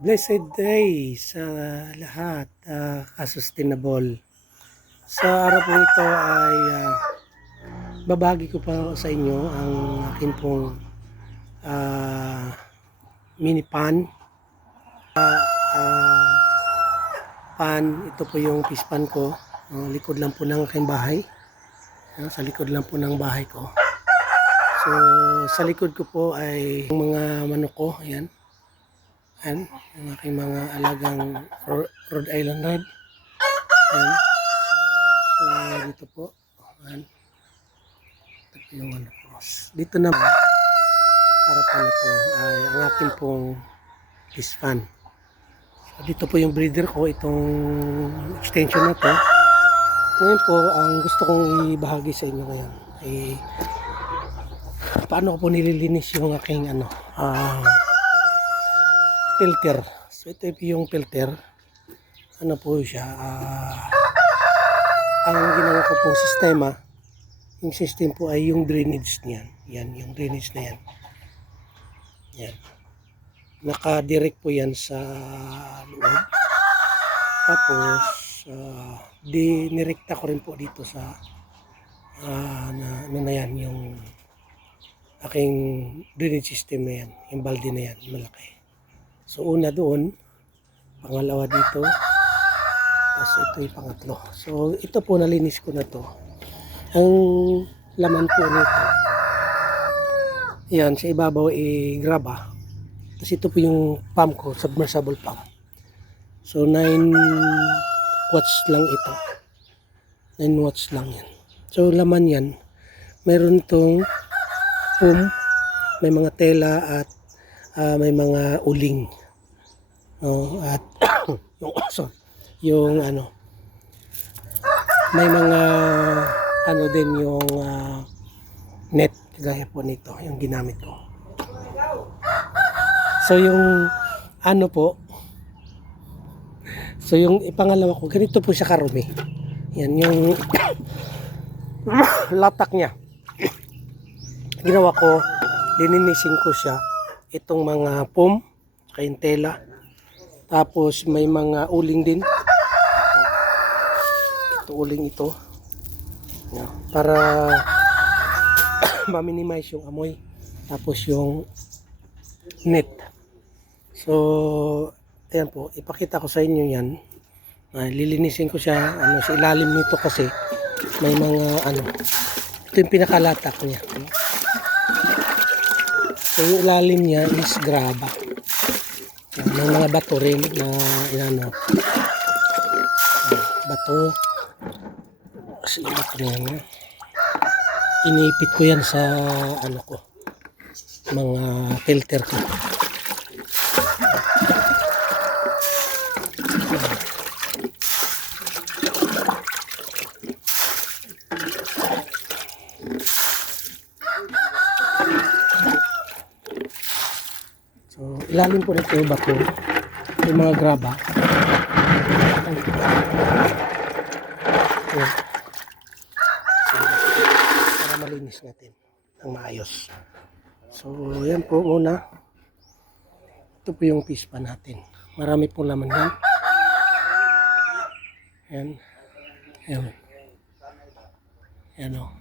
Blessed day sa lahat, sustainable. Sa araw po ito ay babagi ko pa sa inyo ang akin pong mini pan. Pan, ito po yung fish pan ko. Likod lang po ng aking bahay. Sa likod lang po ng bahay ko. So, sa likod ko po ay yung mga manok ko. Ayan. Ayan, yung aking mga alagang Rhode Island Red. Ayan. So, dito po. Ayan. Ito po yung ano po. Dito naman, harapan na po ay ang aking pong fish fan. So, dito po yung breeder ko, itong extension na to. Ngayon po, ang gusto kong ibahagi sa inyo ngayon ay paano ko po nililinis yung aking filter. So ito yung filter. Ano po siya? Ang ginawa ko pong sistema, yung system po ay yung drainage niyan. Yan, yung drainage na yan. Yan. Naka-direct po yan sa loob. Tapos, dinirekta ko rin po dito sa ano na yan, yung aking drainage system na yan. Yung balde na yan, malaki. So una doon, pangalawa dito, tapos ito yung pangatlo. So ito po nalinis ko na to. Ang laman po nito, yan, sa ibabaw graba. Tapos ito po yung pump ko, submersible pump. So 9 watts lang ito. 9 watts lang yan. So laman yan, mayroon itong may mga tela at may mga uling. At yung may mga din yung net gaya po nito yung ginamit ko. So yung so yung ipangalawa ko, ganito po siya karumi. Yan yung latak niya. Ginawa ko, lininisin ko siya itong mga foam, kayong tela. Tapos may mga uling din. Ito uling ito. Para ma-minimize yung amoy. Tapos yung net. So, ayan po, ipakita ko sa inyo yan. Lilinisin ko siya sa ilalim nito kasi may mga ito yung pinakalatak niya. So, yung ilalim niya is graba. May mga bato rin na bato. Kasi bato na iniipit ko yan sa mga filter ko. So, ilalim po nito yung bato, yung mga graba. Ayan. So, para malinis natin ng maayos. So, yan po muna. Ito po yung fish pan natin. Marami pong laman yan. Ayan. Ayan. Ayan o.